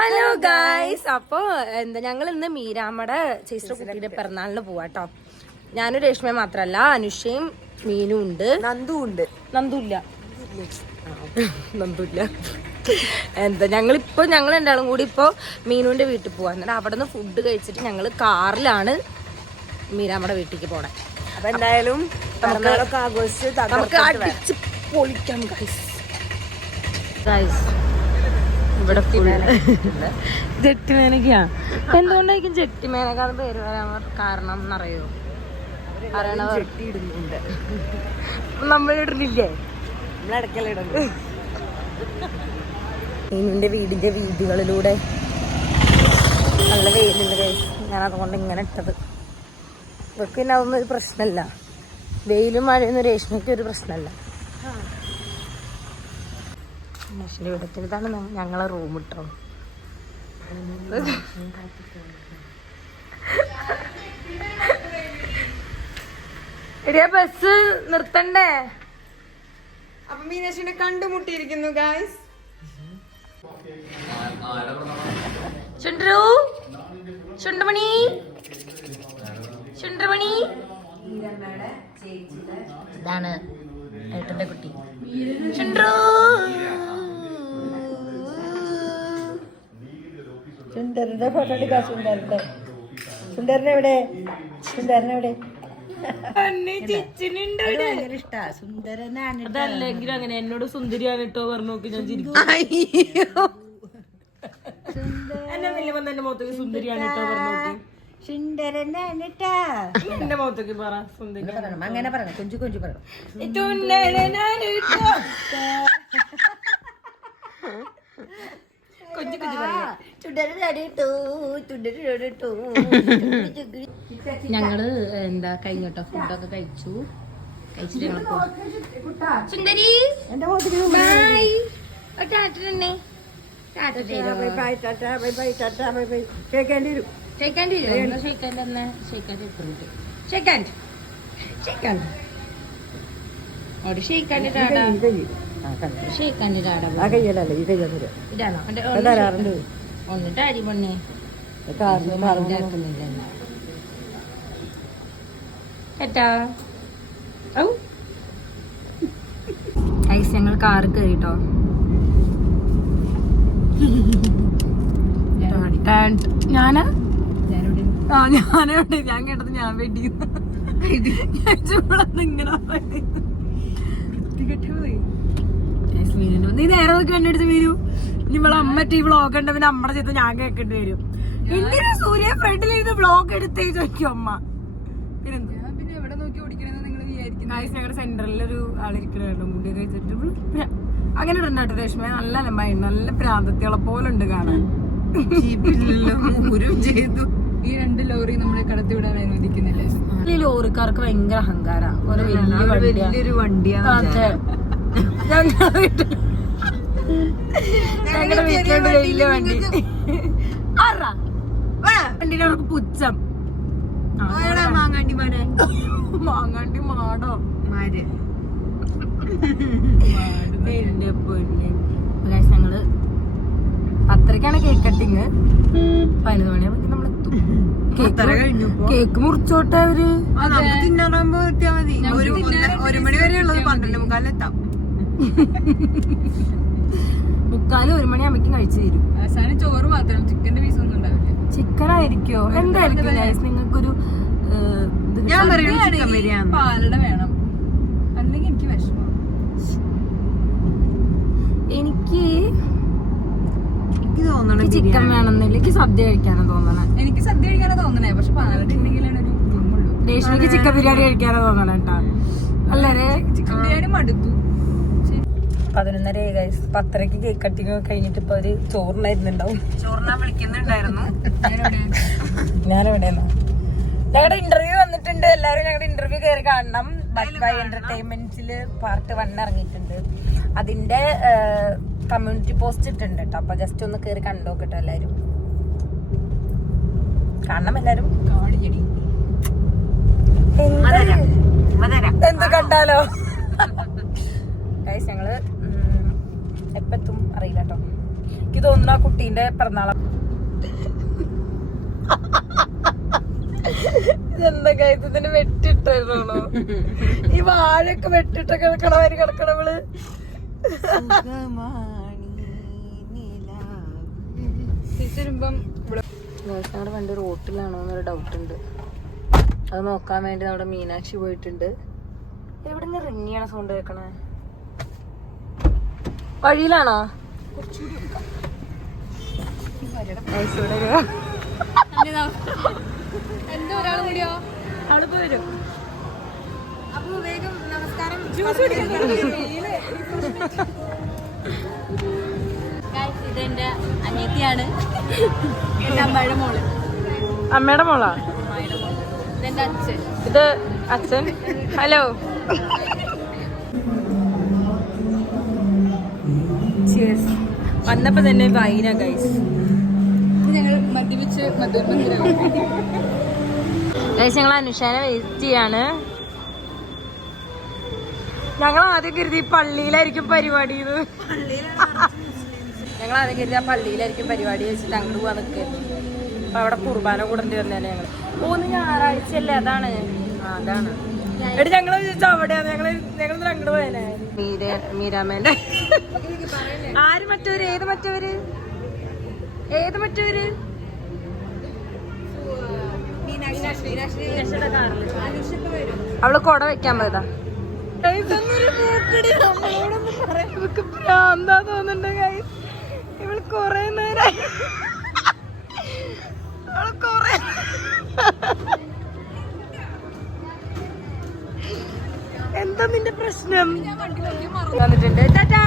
Hello guys. അപ്പോൾ ഞങ്ങൾ ഇന്ന് മീരാമ്മയുടെ ചേച്ചിയുടെ കുട്ടിയുടെ പിറന്നാളിന് പോവാട്ടോ. ഞാനും രേഷ്മയും മാത്രല്ല, അനുഷയും മീനും ഉണ്ട്, നന്ദുല്ല. ഞങ്ങൾ രണ്ടാളും കൂടി ഇപ്പൊ മീനുവിന്റെ വീട്ടിൽ പോവാ. എന്നിട്ട് അവിടെ നിന്ന് ഫുഡ് കഴിച്ചിട്ട് ഞങ്ങൾ കാറിലാണ് മീരാമ്മയുടെ വീട്ടിലേക്ക് പോണേ. അപ്പൊ എന്തായാലും ആഘോഷിച്ച് നമുക്ക് അടിച്ച് പൊളിക്കാം ഗൈസ്. ഇവിടെ ജെട്ടിമേനക്കാ. എന്തുകൊണ്ടായിരിക്കും ജെട്ടിമേനക്കാന്ന് പേര് വരാൻ കാരണം എന്നറിയോ? അറിയണവർ നമ്മളിടുന്നില്ലേ? മീനിന്റെ വീടിന്റെ വീടുകളിലൂടെ നല്ല വെയിലുണ്ട് ഗൈസ്. ഞാൻ അതുകൊണ്ട് ഇങ്ങനെ ഇട്ടത്. ഇവർക്ക് പിന്നെ അതൊന്നും ഒരു പ്രശ്നമല്ല. വെയിലും മഴയൊന്നും രേഷ്മയ്ക്ക് ഒരു പ്രശ്നമല്ല. മനുഷ്യൻ്റെ വീടത്തിൽ ഇതാണ് ഞങ്ങളെ റൂം ഇട്ടോ. എടിയാ ബസ് നിർത്തണ്ടേ? അപ്പൊ മീനാക്ഷിനെ കണ്ടുമുട്ടിയിരിക്കുന്നു ഗായ്സ്. ചുണ്ടു ചുണ്ടുമണി ചുണ്ടുമണി ഇതാണ് ഏട്ടന്റെ കുട്ടി ചുണ്ടു. സുന്ദരന്റെ ഫോട്ടോ എടുക്കാം. സുന്ദരനെവിടെ? അതല്ലെങ്കിലും അങ്ങനെ എന്നോട് സുന്ദരിയാണ് കേട്ടോ പറഞ്ഞു നോക്കി ഞാൻ ചിരിക്കും. എന്നെ വലിയ വന്ന എന്റെ മുഖത്തേക്ക് സുന്ദരിയാണ് കേട്ടോ പറഞ്ഞു നോക്കി. എന്റെ മുഖത്തേക്ക് പറ സുന്ദരി അങ്ങനെ പറയണം. കൊഞ്ചു പറയണം. ഞങ്ങള് എന്താ കഴിഞ്ഞോട്ടോ, ഫുഡൊക്കെ കഴിച്ചിട്ട് ഞങ്ങൾ സുന്ദരി ഒന്നിട്ട് അരി പണ്ണേ ഞങ്ങൾ കാറ് കയറിട്ടോ. ഞാനാ ഞാനോട്ടെ ഞാൻ കേട്ടത് ഞാൻ വേണ്ടി നീ നേരെ നോക്കി കണ്ടെടുത്ത് വീരു. ഇനി ഇവളെ അമ്മറ്റ് ഈ വ്ളോഗ് ഉണ്ട്, പിന്നെ അമ്മയുടെ ചെയ്ത് ഞാൻ കേൾക്കേണ്ടി വരും. എന്തിനാ സൂര്യ ഫ്രണ്ടിൽ ഇത് വ്ളോഗ് എടുത്തേ ചോദിക്കും അമ്മ. പിന്നെന്താ ഞങ്ങളുടെ സെന്ററിൽ ഒരു ആളിരിക്കണോ മുടി കഴിച്ചിട്ട് അങ്ങനെ ഇടണ്ടാട്ടോ രേഷ്മ. നല്ല അലമ്പായി, നല്ല പ്രാന്തത്തികളെ പോലെ ഉണ്ട് കാണാൻ. ചെയ്തു. ഈ 2 ലോറി നമ്മളെ കടത്തി വിടാൻ അനുവദിക്കുന്നില്ല. ഈ ലോറിക്കാർക്ക് ഭയങ്കര അഹങ്കാര. വലിയൊരു വണ്ടിയാണ് ഞങ്ങളുടെ വീട്ടിലുണ്ട് വലിയ വണ്ടി. വണ്ടിയുടെ അവർക്ക് പുച്ഛം. മാങ്ങാണ്ടി മാടോ എന്റെ പൊന്നെ. ഞങ്ങള് 10:30ക്കാണ് കേക്ക് കട്ടിങ്. 11 മണിയാകുമ്പോ നമ്മളെത്തും. കേക്ക് മുറിച്ചോട്ടെ അവര്. തിന്നാറാകുമ്പോ എത്തിയാ മതി. 1 മണി വരെ ഉള്ളത് 12:45 മുക്കാല് 1 മണിയാകുമ്പോഴേക്കും കഴിച്ചു തരും. അവസാനം ചോറ് മാത്രം, ചിക്കന്റെ പീസ് ഒന്നും ഉണ്ടാവില്ല. ചിക്കൻ ആയിരിക്കോ? എന്തായിരിക്കും നിങ്ങൾക്കൊരു പാലട വേണം, അല്ലെങ്കിൽ എനിക്ക് വിഷമം. എനിക്ക് ചിക്കൻ വേണമെന്നില്ല. എനിക്ക് സദ്യ കഴിക്കാനാ തോന്നണേ. എനിക്ക് സദ്യ കഴിക്കാനാ തോന്നണേ, പക്ഷെ പാലട ഉണ്ടെങ്കിലാണ് ഒരു ഗുണമുള്ളൂ. രേഷ്മയ്ക്ക് ചിക്കൻ ബിരിയാണി കഴിക്കാനാ തോന്നണേ കേട്ടാ. അല്ലേ? ചിക്കൻ ബിരിയാണി മടുത്തു. 11:30 10:30ക്ക് കേക്ക് കട്ടിങ് കഴിഞ്ഞിട്ട് ഇപ്പൊ ഒരു ചോറിനായിരുന്നുണ്ടാവും. ചോറിനാ വിളിക്കുന്നുണ്ടായിരുന്നു. ഞാനെവിടെയാണോ? ഞങ്ങളുടെ ഇന്റർവ്യൂ വന്നിട്ടുണ്ട്. എല്ലാരും ഞങ്ങളുടെ ഇന്റർവ്യൂ കയറി കാണണം. ബൈ എന്റർടൈൻമെന്റ്സില് പാർട്ട് 1 ഇറങ്ങിയിട്ടുണ്ട്. അതിന്റെ കമ്മ്യൂണിറ്റി പോസ്റ്റ് ഇട്ടുണ്ട് കേട്ടോ. അപ്പൊ ജസ്റ്റ് ഒന്ന് കയറി കണ്ടോക്കട്ടോ എല്ലാരും. കാണണം എല്ലാരും. എന്ത് കണ്ടാലോ ഗൈസ്. ഞങ്ങള് എപ്പെത്തും അറിയില്ല കേട്ടോ. എനിക്ക് തോന്നുന്നു ആ കുട്ടീന്റെ പിറന്നാള. എന്താ കയറ്റത്തിന് വെട്ടിട്ടാണോ ഈ വാഴയൊക്കെ വെട്ടിട്ടൊക്കെ കിടക്കണവള്. ഞങ്ങളുടെ വണ്ടി റോട്ടിലാണോ എന്നൊരു ഡൗട്ട് ഉണ്ട്. അത് നോക്കാൻ വേണ്ടി നമ്മുടെ മീനാക്ഷി പോയിട്ടുണ്ട്. എവിടെ നിന്ന് റിങ്ങിയാണ് സൗണ്ട് കേൾക്കണേ? വഴിയിലാണോ? എന്തോ ഒരാൾ കൂടിയോ അവള് പോരും. അപ്പൊ വേഗം നമസ്കാരം. ഇതെന്റെ അനിയത്തിയാണ്, എന്റെ അമ്മയുടെ മോള്. അമ്മയുടെ മോളാ? ഇതെന്റെ അച്ഛൻ. ഇത് അച്ഛൻ. ഹലോ. വന്നപ്പോ തന്നെ വൈന ഗൈസ്. ഞങ്ങൾ മദ്യപിച്ച് മധുരമന്ദിരം. ഗൈസ് ഞങ്ങൾ അനുഷാനെ വെയിറ്റ് ചെയ്യാണ്. ഞങ്ങൾ ആദ്യം കരുതി പള്ളിയിലായിരിക്കും പരിപാടി. ഞങ്ങൾ ആദ്യം കരുതി ആ പള്ളിയിലായിരിക്കും പരിപാടി വെച്ചിട്ട് അങ്ങോട്ട് പോവാൻ നിൽക്കായിരുന്നു. അപ്പൊ അവിടെ കുർബാന കൂടേണ്ടി വന്നേനെ ഞങ്ങള്. മൂന്ന് ഞായറാഴ്ചയല്ലേ? അതാണ് അതാണ് എടി ഞങ്ങള് അവിടെയാണ്. ഞങ്ങൾ അങ്ങോട്ട് പോയനെ. മീരാമേന്റെ ആര് മറ്റവര്? ഏത് മറ്റവര്? അവള് കൊട വെക്കാൻ പോയതാ. എന്താ തോന്നുന്നുണ്ട് ഗൈസ്? ഇവള് കൊറേ നേരം എന്താ നിന്റെ പ്രശ്നം? വന്നിട്ടുണ്ട്. ടാറ്റാ.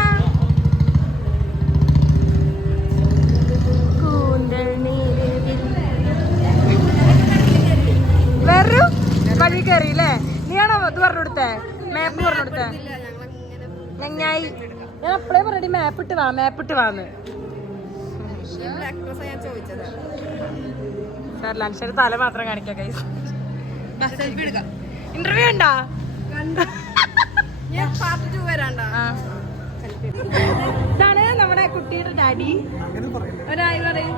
വേറൊരു വഴി കയറിയില്ലേ? നീയാണോ ഇത് പറഞ്ഞു കൊടുത്തേ? മാപ്പ് പറഞ്ഞു കൊടുത്തേ? ഞാൻ അപ്പളേ പറഞ്ഞി മാപ്പിട്ട് വാന്ന്. ഷെർലാൻഷേര് തല മാത്രം കാണിക്കാം ഗൈസ്. ഇന്റർവ്യൂ ഉണ്ടോ? ഇതാണ് നമ്മുടെ കുട്ടിയുടെ ഡാഡി. ഒരായി പറയും.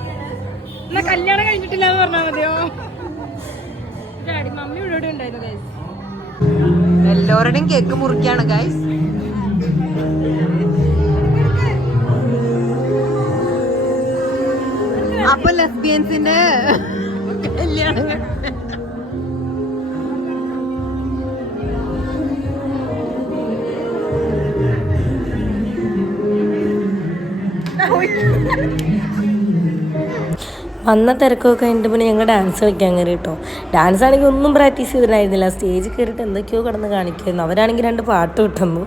എന്നാ കല്യാണം കഴിഞ്ഞിട്ടില്ല എന്ന് പറഞ്ഞാൽ മതിയോ? ഡാഡി മമ്മി ഇവിടെ ഉണ്ടായിരുന്നു ഗൈസ്. എല്ലാവരുടെയും കേക്ക് മുറിക്കാണ് ഗൈസ്. അപ്പൊ ലെസ്ബിയൻസിന്റെ കല്യാണം. വന്ന തിരക്കൊക്കെ കഴിഞ്ഞിട്ട് പിന്നെ ഞങ്ങൾ ഡാൻസ് കളിക്കാൻ കയറി കേട്ടോ. ഡാൻസ് ആണെങ്കിൽ ഒന്നും പ്രാക്ടീസ് ചെയ്തിട്ടുണ്ടായിരുന്നില്ല. സ്റ്റേജിൽ കയറിയിട്ട് എന്തൊക്കെയോ കിടന്ന് കാണിക്കുമായിരുന്നു. അവരാണെങ്കിൽ 2 പാട്ട് കിട്ടുന്നു,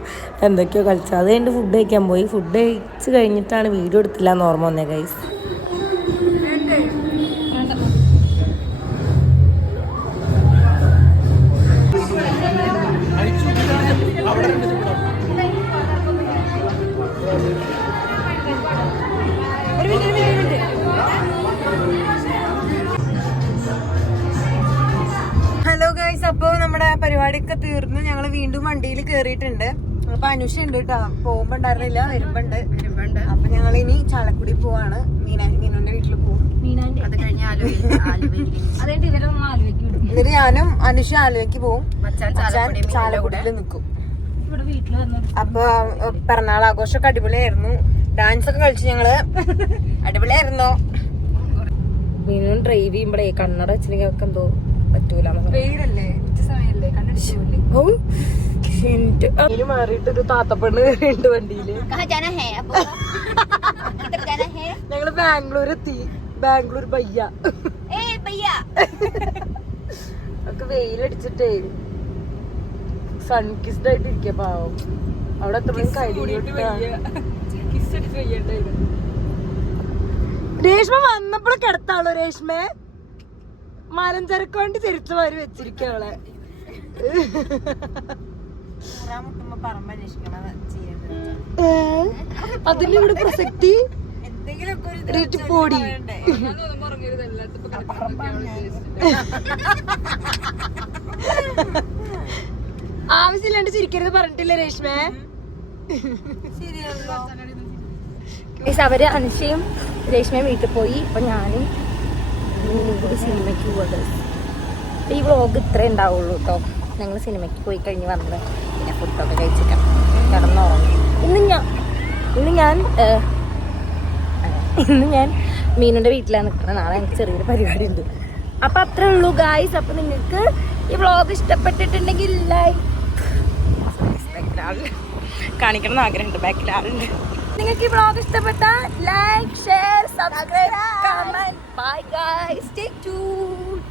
എന്തൊക്കെയോ കളിച്ചു. അത് കഴിഞ്ഞിട്ട് ഫുഡ് കഴിക്കാൻ പോയി. ഫുഡ് കഴിച്ച് കഴിഞ്ഞിട്ടാണ് വീഡിയോ എടുത്തില്ല എന്ന് ഓർമ്മ വന്നേ ഗൈസ്. ഹലോ ഗൈസ്, അപ്പൊ നമ്മുടെ പരിപാടിയൊക്കെ തീർന്നു. ഞങ്ങള് വീണ്ടും വണ്ടിയിൽ കേറിയിട്ടുണ്ട്. അപ്പൊ അനുഷ ഉണ്ട് കേട്ടോ. പോകുമ്പോ ഉണ്ടായിരുന്നില്ല, വരുമ്പുണ്ട്. അപ്പൊ ഞങ്ങൾ ഇനി ചാലക്കുടി പോവാണ്. മീനുന്റെ വീട്ടിൽ പോകും. അത് കഴിഞ്ഞ് അതായിട്ട് ഇവരൊന്നും ആലോചിക്കും. എന്നിട്ട് ഞാനും അനുഷ ആലുവയ്ക്ക് പോവും. ചാലക്കുടിയിൽ നിൽക്കും. ഇവിടെ വീട്ടിൽ വന്നു. അപ്പൊ പിറന്നാൾ ആഘോഷമൊക്കെ അടിപൊളിയായിരുന്നു. ഡാൻസ് ഒക്കെ കളിച്ചു ഞങ്ങള്. അടിപൊളിയായിരുന്നു. മീനും ഡ്രൈവ് ചെയ്യുമ്പോഴേ കണ്ണട വെച്ചിട്ടുണ്ടെങ്കിൽ എന്തോ പറ്റൂല. വെയിലല്ലേ, സമയല്ലേ, കണ്ടിട്ടില്ലേ? മീന് മാറിയിട്ടൊരു താത്തപ്പെണ്ണ് കയറിയുണ്ട് വണ്ടിയില്. ഞങ്ങള് ബാംഗ്ലൂർ എത്തി. ബാംഗ്ലൂർ ബയ്യ ഒക്കെ വെയിലടിച്ചിട്ടേ സൺകിസ്ഡ് ആയിട്ട് ഇരിക്ക. പാവം അവിടെ എത്രയും രേഷ്മ വന്നപ്പോൾ കിടത്താളോ? രേഷ്മ മലഞ്ചരക്ക് വേണ്ടി തിരിച്ചു മാറി വെച്ചിരിക്കവളെ. അതിന്റെ ഇവിടെ പ്രസക്തി പോടി. ആവശ്യമില്ലാണ്ട് ചിരിക്കരുത് പറഞ്ഞിട്ടില്ലേ രേഷ്മ? മീൻസ് അവര് അനുഷയും രേഷ്മയും വീട്ടിൽ പോയി. ഇപ്പൊ ഞാനും കൂടി സിനിമയ്ക്ക് പോകുന്നത്. ഈ വ്ളോഗ് ഇത്രേ ഉണ്ടാവുള്ളൂ കേട്ടോ. ഞങ്ങൾ സിനിമയ്ക്ക് പോയി കഴിഞ്ഞ് വന്നത് പിന്നെ ഫുഡൊക്കെ കഴിച്ചിട്ട് കിടന്നുറങ്ങി. ഇന്ന് ഞാൻ മീനുൻ്റെ വീട്ടിലാണ് നിൽക്കുന്നത്. നാളെ എനിക്ക് ചെറിയൊരു പരിപാടി ഉണ്ട്. അപ്പം അത്രേ ഉള്ളൂ ഗായ്സ്. അപ്പം നിങ്ങൾക്ക് ഈ വ്ളോഗ് ഇഷ്ടപ്പെട്ടിട്ടുണ്ടെങ്കിൽ കാണിക്കണം എന്ന് ആഗ്രഹമുണ്ട്. ബാക്കിൽ ആളുണ്ട്. നിങ്ങൾക്ക് ഈ വ്ളോഗ് ഇഷ്ടപ്പെട്ടാൽ like, share, subscribe, comment. Bye guys, stay tuned.